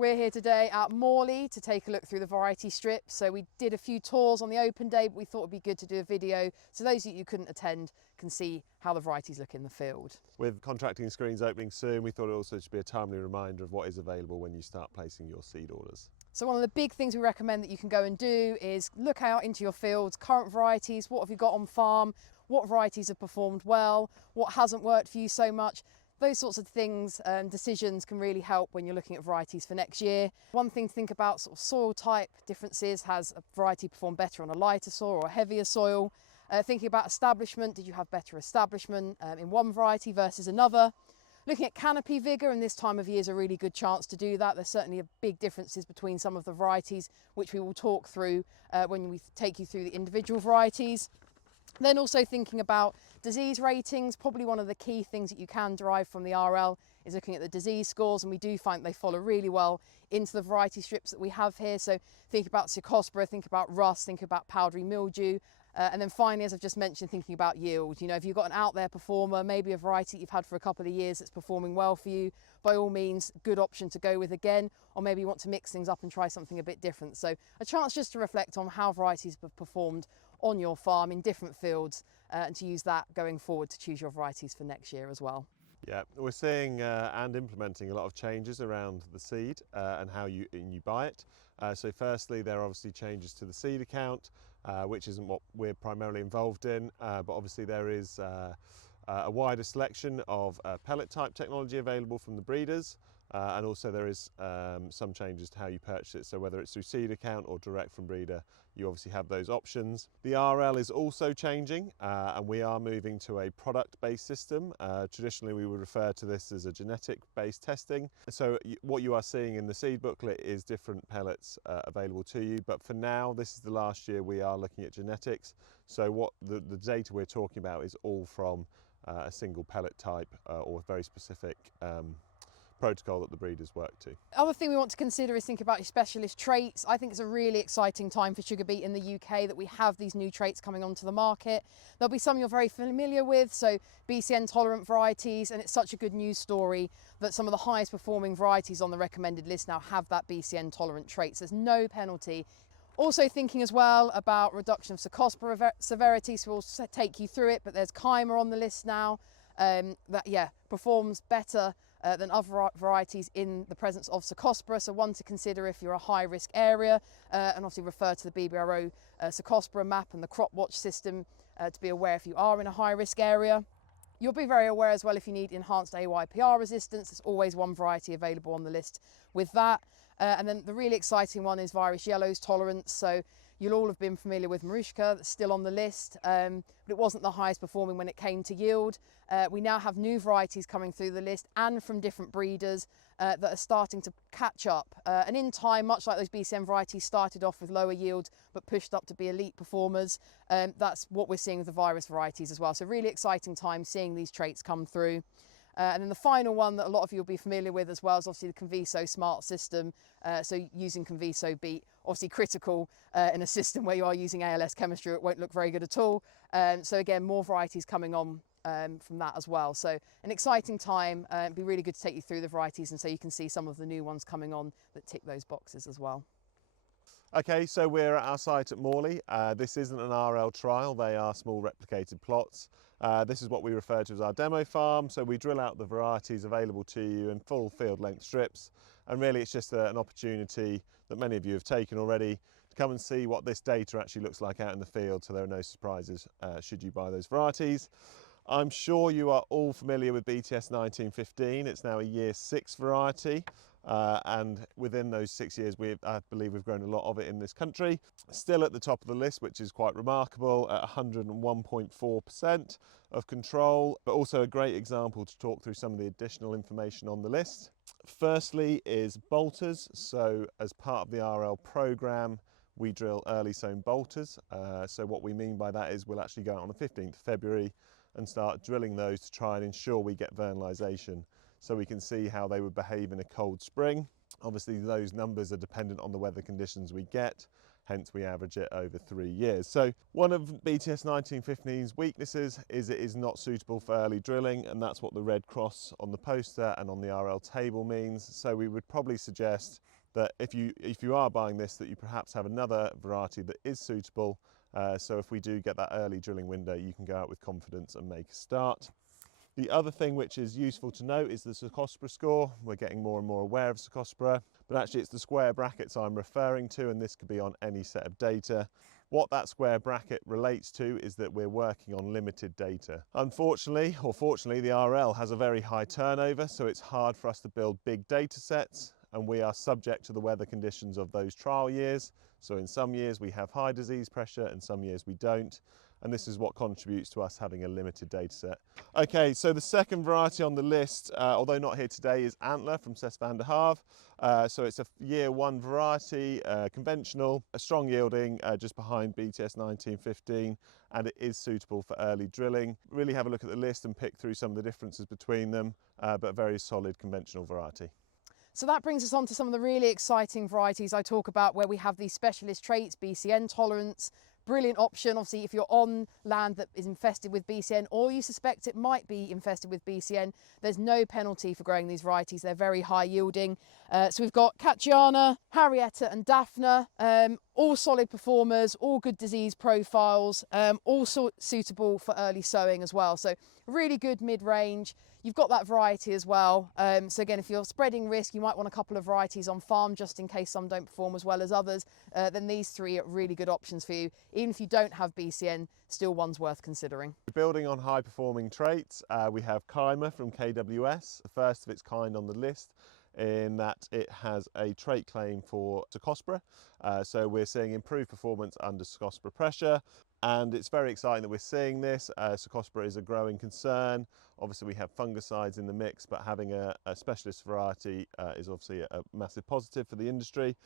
We're here today at Morley to take a look through the variety strips. So we did a few tours on the open day, but we thought it'd be good to do a video so those of you who couldn't attend can see how the varieties look in the field. With contracting screens opening soon, we thought it also should be a timely reminder of what is available when you start placing your seed orders. So one of the big things we recommend that you can go and do is look out into your fields, current varieties, what have you got on farm, what varieties have performed well, what hasn't worked for you so much. Those sorts of things and decisions can really help when you're looking at varieties for next year. One thing to think about, sort of soil type differences. Has a variety performed better on a lighter soil or a heavier soil? Thinking about establishment, did you have better establishment in one variety versus another? Looking at canopy vigour, and this time of year is a really good chance to do that. There's certainly big differences between some of the varieties, which we will talk through when we take you through the individual varieties. Then also thinking about disease ratings. Probably one of the key things that you can derive from the RL is looking at the disease scores, and we do find they follow really well into the variety strips that we have here. So think about Cercospora, think about rust, think about powdery mildew. And then finally, as I've just mentioned, thinking about yield. You know, if you've got an out there performer, maybe a variety you've had for a couple of years that's performing well for you, by all means, good option to go with again. Or maybe you want to mix things up and try something a bit different. So a chance just to reflect on how varieties have performed on your farm in different fields and to use that going forward to choose your varieties for next year as well. Yeah, we're seeing and implementing a lot of changes around the seed and how you buy it. So firstly, there are obviously changes to the seed account, which isn't what we're primarily involved in, but obviously there is a wider selection of pellet type technology available from the breeders. And also there is some changes to how you purchase it. So whether it's through seed account or direct from breeder, you obviously have those options. The RL is also changing and we are moving to a product-based system. Traditionally, we would refer to this as a genetic-based testing. So what you are seeing in the seed booklet is different pellets available to you. But for now, this is the last year we are looking at genetics. So what the data we're talking about is all from a single pellet type or very specific protocol that the breeders work to. Other thing we want to consider is think about your specialist traits. I think it's a really exciting time for sugar beet in the UK that we have these new traits coming onto the market. There'll be some you're very familiar with, so BCN tolerant varieties, and it's such a good news story that some of the highest performing varieties on the recommended list now have that BCN tolerant traits. There's no penalty. Also thinking as well about reduction of Cercospora severity, so we'll take you through it, but there's Chimer on the list now that performs better than other varieties in the presence of Cercospora. So one to consider if you're a high risk area, and obviously refer to the BBRO Cercospora map and the crop watch system to be aware if you are in a high risk area. You'll be very aware as well if you need enhanced AYPR resistance. There's always one variety available on the list with that. And then the really exciting one is virus yellows tolerance. So you'll all have been familiar with Marushka, that's still on the list, but it wasn't the highest performing when it came to yield. We now have new varieties coming through the list and from different breeders that are starting to catch up. And in time, much like those BCN varieties started off with lower yield, but pushed up to be elite performers, that's what we're seeing with the virus varieties as well. So really exciting time seeing these traits come through. And then the final one that a lot of you will be familiar with as well is obviously the Conviso smart system. So using Conviso Beet, obviously critical in a system where you are using ALS chemistry, it won't look very good at all. So again, more varieties coming on from that as well. So an exciting time. It'd be really good to take you through the varieties and so you can see some of the new ones coming on that tick those boxes as well. Okay, so we're at our site at Morley. This isn't an RL trial, they are small replicated plots. This is what we refer to as our demo farm. So we drill out the varieties available to you in full field length strips. And really it's just an opportunity that many of you have taken already to come and see what this data actually looks like out in the field, so there are no surprises should you buy those varieties. I'm sure you are all familiar with BTS 1915. It's now a year 6 variety. And within those 6 years, I believe we've grown a lot of it in this country. Still at the top of the list, which is quite remarkable, at 101.4% of control, but also a great example to talk through some of the additional information on the list. Firstly is bolters. So as part of the RL program, we drill early sown bolters. So what we mean by that is we'll actually go out on the 15th of February and start drilling those to try and ensure we get vernalisation, so we can see how they would behave in a cold spring. Obviously those numbers are dependent on the weather conditions we get. hence we average it over 3 years. So one of BTS 1915's weaknesses is it is not suitable for early drilling, and that's what the red cross on the poster and on the RL table means. So we would probably suggest that if you are buying this, that you perhaps have another variety that is suitable. So if we do get that early drilling window, you can go out with confidence and make a start. The other thing which is useful to note is the Cercospora score. We're getting more and more aware of Cercospora, but actually it's the square brackets I'm referring to, and this could be on any set of data. What that square bracket relates to is that we're working on limited data. Unfortunately, or fortunately, the RL has a very high turnover, so it's hard for us to build big data sets, and we are subject to the weather conditions of those trial years. So in some years we have high disease pressure and some years we don't. And this is what contributes to us having a limited data set. Okay, so the second variety on the list, although not here today, is Antler from Cess van der Haave. So it's a year 1 variety, conventional, a strong yielding, just behind BTS 1915, and it is suitable for early drilling. Really have a look at the list and pick through some of the differences between them, but a very solid conventional variety. So that brings us on to some of the really exciting varieties I talk about, where we have these specialist traits, BCN tolerance. Brilliant option, obviously, if you're on land that is infested with BCN or you suspect it might be infested with BCN, there's no penalty for growing these varieties. They're very high yielding. So we've got Catgiana, Harrietta and Daphne, all solid performers, all good disease profiles, also suitable for early sowing as well. So really good mid-range. You've got that variety as well. So again, if you're spreading risk, you might want a couple of varieties on farm just in case some don't perform as well as others. Then these 3 are really good options for you. Even if you don't have BCN, still one's worth considering. Building on high performing traits, we have Keimer from KWS, the first of its kind on the list, in that it has a trait claim for Cercospora. So we're seeing improved performance under Cercospora pressure. And it's very exciting that we're seeing this. Cercospora is a growing concern. Obviously we have fungicides in the mix, but having a specialist variety is obviously a massive positive for the industry.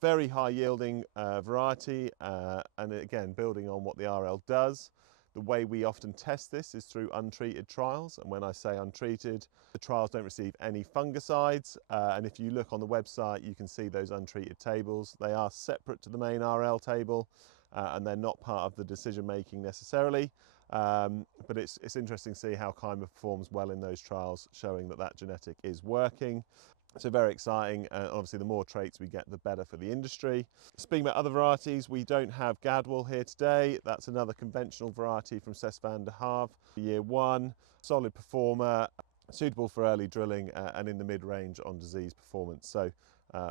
Very high yielding variety, and again, building on what the RL does. The way we often test this is through untreated trials, and when I say untreated, the trials don't receive any fungicides, and if you look on the website you can see those untreated tables. They are separate to the main RL table, and they're not part of the decision making necessarily, but it's interesting to see how Keimer performs well in those trials, showing that that genetic is working. So very exciting. Obviously the more traits we get, the better for the industry. Speaking about other varieties, we don't have Gadwall here today. That's another conventional variety from Cess van der Haave. Year 1, solid performer, suitable for early drilling, and in the mid-range on disease performance. So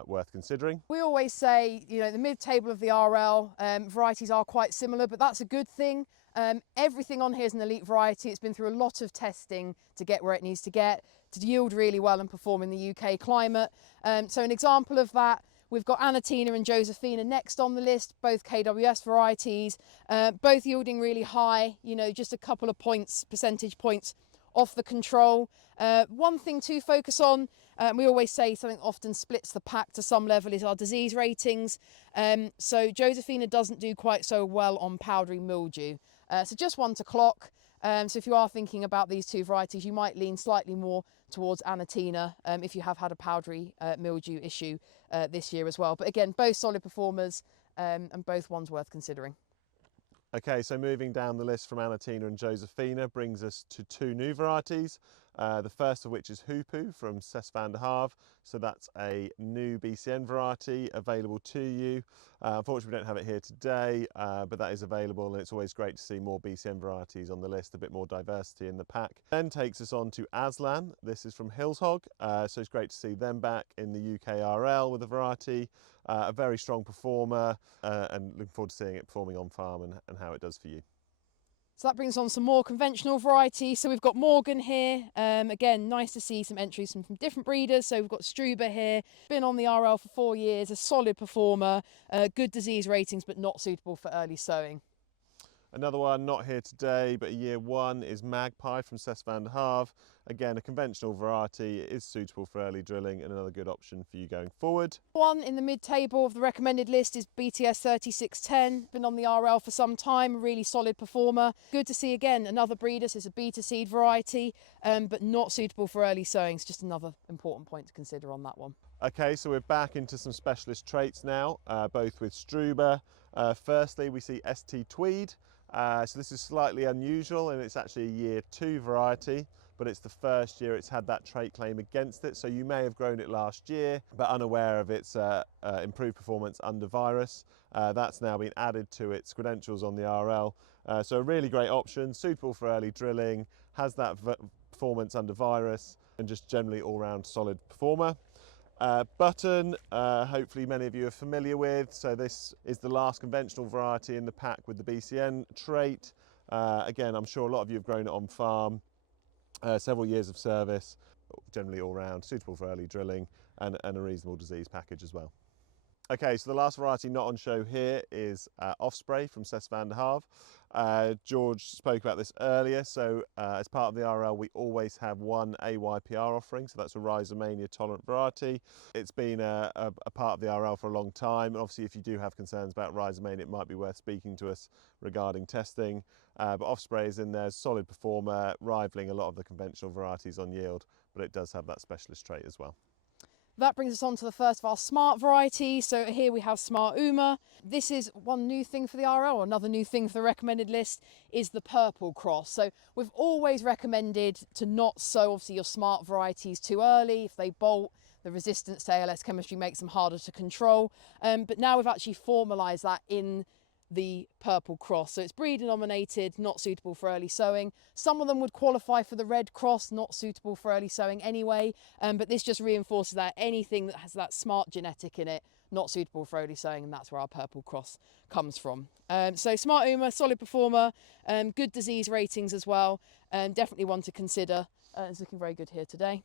worth considering. We always say, you know, the mid-table of the RL varieties are quite similar, but that's a good thing. Everything on here is an elite variety. It's been through a lot of testing to get where it needs to get, to yield really well and perform in the UK climate. So an example of that, we've got Anatina and Josephina next on the list, both KWS varieties, both yielding really high, you know, just a couple of points, percentage points off the control. One thing to focus on, we always say something often splits the pack to some level, is our disease ratings. So Josephina doesn't do quite so well on powdery mildew. So just one to clock. So if you are thinking about these 2 varieties, you might lean slightly more towards Anatina if you have had a powdery mildew issue this year as well. But again, both solid performers and both ones worth considering. Okay, so moving down the list from Anatina and Josephina brings us to 2 new varieties. The first of which is Hoopoe from Cess van der Haave. So that's a new BCN variety available to you. Unfortunately, we don't have it here today, but that is available, and it's always great to see more BCN varieties on the list, a bit more diversity in the pack. Then takes us on to Aslan. This is from Hillshog, so it's great to see them back in the UK RL with a variety. A very strong performer, and looking forward to seeing it performing on farm and how it does for you. So that brings on some more conventional varieties. So we've got Morgan here. Again, nice to see some entries from different breeders. So we've got Struber here, been on the RL for 4 years, a solid performer, good disease ratings, but not suitable for early sowing. Another one not here today, but a year 1 is Magpie from Cess van der Haave. Again, a conventional variety. It is suitable for early drilling and another good option for you going forward. One in the mid-table of the recommended list is BTS 3610. Been on the RL for some time, really solid performer. Good to see again another breeder. So it's a beta seed variety, but not suitable for early sowing. It's just another important point to consider on that one. Okay, so we're back into some specialist traits now, both with Struber. Firstly, we see ST Tweed. So this is slightly unusual, and it's actually a year 2 variety, but it's the first year it's had that trait claim against it. So you may have grown it last year, but unaware of its improved performance under virus. That's now been added to its credentials on the RL. So a really great option, suitable for early drilling, has that performance under virus, and just generally all-round solid performer. Button, hopefully many of you are familiar with. So this is the last conventional variety in the pack with the BCN trait. Again, I'm sure a lot of you have grown it on farm. Several years of service, generally all round, suitable for early drilling, and a reasonable disease package as well. Okay, so the last variety not on show here is Offspray from Cess van der Haave. George spoke about this earlier, so as part of the RL we always have one AYPR offering, so that's a Rhizomania tolerant variety. It's been a part of the RL for a long time, and obviously if you do have concerns about Rhizomania it might be worth speaking to us regarding testing. But Offspray is in there, solid performer, rivaling a lot of the conventional varieties on yield, but it does have that specialist trait as well. That brings us on to the first of our smart varieties. So here we have Smart Uma. This is one new thing for the RL. Another new thing for the recommended list is the purple cross. So we've always recommended to not sow obviously your smart varieties too early. If they bolt, the resistance to ALS chemistry makes them harder to control. But now we've actually formalised that in the purple cross. So it's breeder nominated, not suitable for early sowing. Some of them would qualify for the red cross, not suitable for early sowing anyway. But this just reinforces that anything that has that smart genetic in it, not suitable for early sowing, and that's where our purple cross comes from. So Smart Uma, solid performer, good disease ratings as well. Definitely one to consider. It's looking very good here today.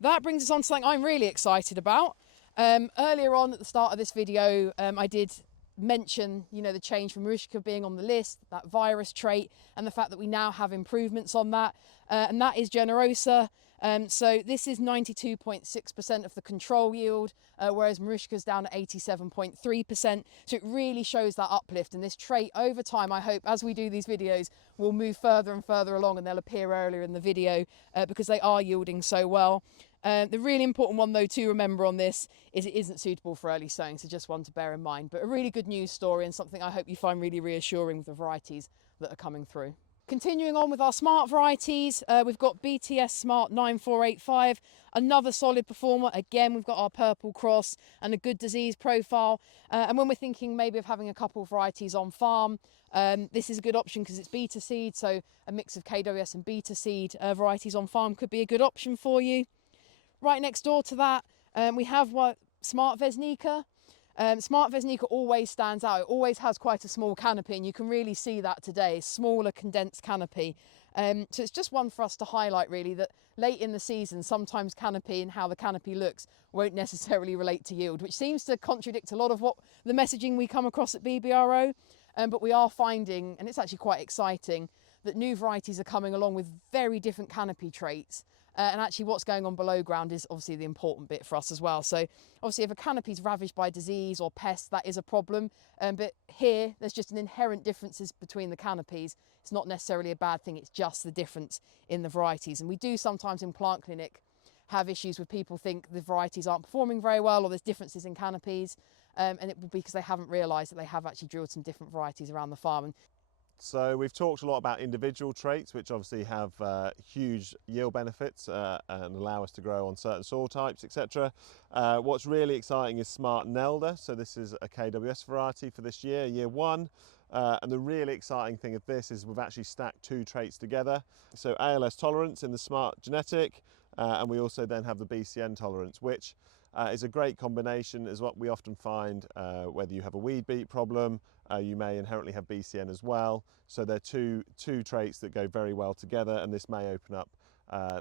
That brings us on to something I'm really excited about. Earlier on at the start of this video, I did mention, the change from Marushka being on the list, that virus trait, and the fact that we now have improvements on that, and that is Generosa. So this is 92.6% of the control yield, whereas Marushka's down at 87.3%. So it really shows that uplift, and this trait over time, I hope as we do these videos, will move further and further along, and they'll appear earlier in the video because they are yielding so well. The really important one though to remember on this is it isn't suitable for early sowing, so just one to bear in mind, but a really good news story and something I hope you find really reassuring with the varieties that are coming through. Continuing on with our smart varieties, we've got BTS Smart 9485, another solid performer. Again, we've got our purple cross and a good disease profile. And when we're thinking maybe of having a couple of varieties on farm, this is a good option because it's beta seed, so a mix of KWS and beta seed varieties on farm could be a good option for you. Right next door to that, we have Smart Vesnica. Smart Vesnica always stands out. It always has quite a small canopy, and you can really see that today, smaller condensed canopy. So it's just one for us to highlight really, that late in the season, sometimes canopy and how the canopy looks won't necessarily relate to yield, which seems to contradict a lot of what the messaging we come across at BBRO. But we are finding, and it's actually quite exciting, that new varieties are coming along with very different canopy traits. And actually what's going on below ground is obviously the important bit for us as well. So obviously if a canopy is ravaged by disease or pest, that is a problem. But here there's just an inherent differences between the canopies. It's not necessarily a bad thing, it's just the difference in the varieties. And we do sometimes in plant clinic have issues with people think the varieties aren't performing very well or there's differences in canopies. And it will be because they haven't realised that they have actually drilled some different varieties around the farm. So we've talked a lot about individual traits, which obviously have huge yield benefits and allow us to grow on certain soil types, etc. What's really exciting is Smart Nelda. So this is a KWS variety for this year, year 1. And the really exciting thing of this is we've actually stacked 2 traits together. So ALS tolerance in the Smart genetic, and we also then have the BCN tolerance, which is a great combination, is what we often find whether you have a weed beet problem, you may inherently have BCN as well. So they're two traits that go very well together, and this may open up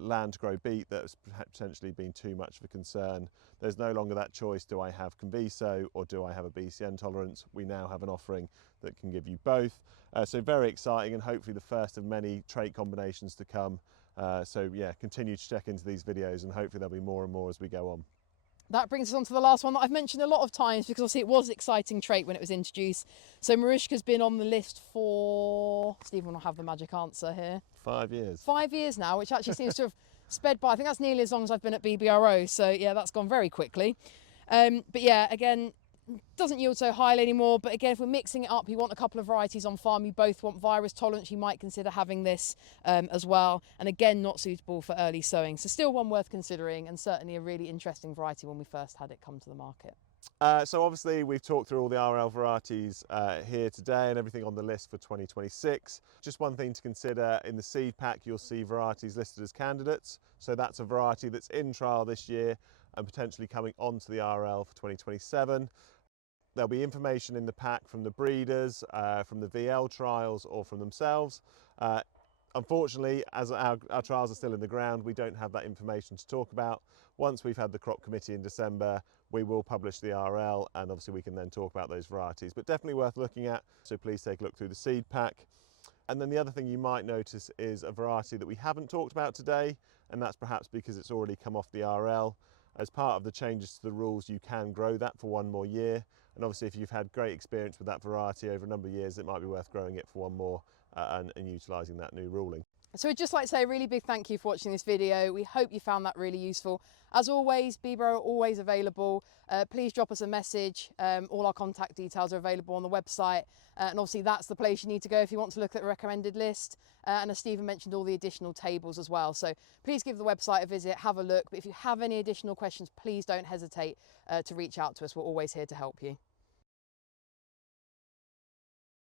land to grow beet that has potentially been too much of a concern. There's no longer that choice, do I have Conviso or do I have a BCN tolerance? We now have an offering that can give you both. So very exciting, and hopefully the first of many trait combinations to come. So yeah, continue to check into these videos and hopefully there'll be more and more as we go on. That brings us on to the last one that I've mentioned a lot of times because obviously it was an exciting trait when it was introduced. So Marushka's been on the list for, Stephen will have the magic answer here. 5 years. 5 years now, which actually seems to have sped by. I think that's nearly as long as I've been at BBRO. So yeah, that's gone very quickly. But yeah, again, doesn't yield so highly anymore. But again, if we're mixing it up, you want a couple of varieties on farm, you both want virus tolerance, you might consider having this as well. And again, not suitable for early sowing. So still one worth considering, and certainly a really interesting variety when we first had it come to the market. So obviously we've talked through all the RL varieties here today and everything on the list for 2026. Just one thing to consider, in the seed pack you'll see varieties listed as candidates. So that's a variety that's in trial this year and potentially coming onto the RL for 2027. There'll be information in the pack from the breeders, from the VL trials or from themselves. Unfortunately, as our trials are still in the ground, we don't have that information to talk about. Once we've had the crop committee in December, we will publish the RL, and obviously we can then talk about those varieties, but definitely worth looking at. So please take a look through the seed pack. And then the other thing you might notice is a variety that we haven't talked about today, and that's perhaps because it's already come off the RL. As part of the changes to the rules, you can grow that for one more year. And obviously if you've had great experience with that variety over a number of years, it might be worth growing it for one more and utilising that new ruling. So we'd just like to say a really big thank you for watching this video. We hope you found that really useful. As always, BBRO are always available. Please drop us a message. All our contact details are available on the website. And obviously that's the place you need to go if you want to look at the recommended list. And as Stephen mentioned, all the additional tables as well. So please give the website a visit, have a look. But if you have any additional questions, please don't hesitate to reach out to us. We're always here to help you.